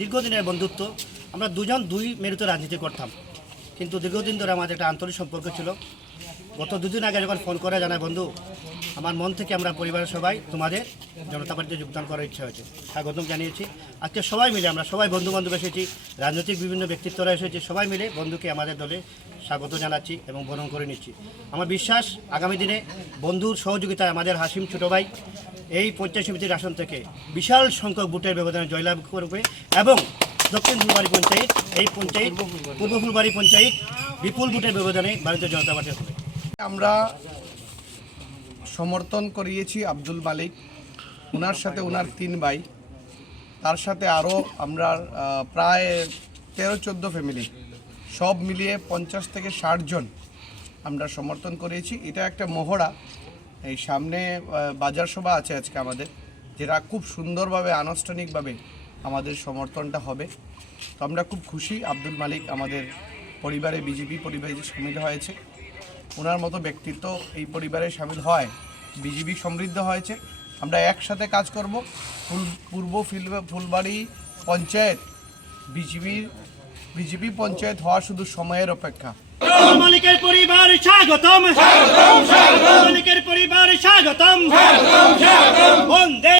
দীর্ঘদিনের বন্ধুত্ব, আমরা দুজন দুই মেরুতে রাজনীতি করতাম। কিন্তু দীর্ঘদিন ধরে আমাদের একটা আন্তরিক সম্পর্ক ছিল। গত দুদিন আগে যখন ফোন করে জানায় বন্ধু, আমার মন থেকে আমরা পরিবারের সবাই তোমাদের জনতা পার্টিতে যোগদান করার ইচ্ছা হয়েছে। স্বাগতম জানিয়েছি। আজকে সবাই মিলে আমরা সবাই বন্ধু বান্ধব এসেছি, রাজনৈতিক বিভিন্ন ব্যক্তিত্বরা এসেছি, সবাই মিলে বন্ধুকে আমাদের দলে স্বাগত জানাচ্ছি এবং বরণ করে নিচ্ছি। আমার বিশ্বাস, আগামী দিনে বন্ধুর সহযোগিতায় আমাদের হাসিম ছোট ভাই এই পঞ্চায়েত সমিতির আসন থেকে বিশাল সংখ্যক ভোটের ব্যবধানে জয়লাভ করবে এবং দক্ষিণ ফুলবাড়ি পঞ্চায়েত, এই পঞ্চায়েত, পূর্ব ফুলবাড়ি পঞ্চায়েত বিপুল ভোটের ব্যবধানে ভারতীয় জনতা পার্টি হবে আমরা সমর্থন করিয়েছি আব্দুল মালিক ওনার সাথে ওনার তিন ভাই। তার সাথে আরও আমরা প্রায় তেরো চোদ্দ ফ্যামিলি সব মিলিয়ে পঞ্চাশ থেকে ষাট জন আমরা সমর্থন করিয়েছি। এটা একটা মহড়া। এই সামনে বাজার সভা আছে আজকে আমাদের, যেটা খুব সুন্দরভাবে, আনুষ্ঠানিকভাবে আমাদের সমর্থনটা হবে। তো আমরা খুব খুশি আব্দুল মালিক আমাদের পরিবারে, বিজেপি পরিবারে সামিল হয়েছে। ওনার মতো ব্যক্তিত্ব এই পরিবারে সামিল হয়। বিজেপি সমৃদ্ধ হয়েছে। আমরা একসাথে কাজ করব। ফুল পূর্ব ফিল- ফুলবাড়ি পঞ্চায়েত। বিজেপির বিজেপি পঞ্চায়েত হওয়া শুধু সময়ের অপেক্ষা। মালিকের পরিবার স্বাগতম।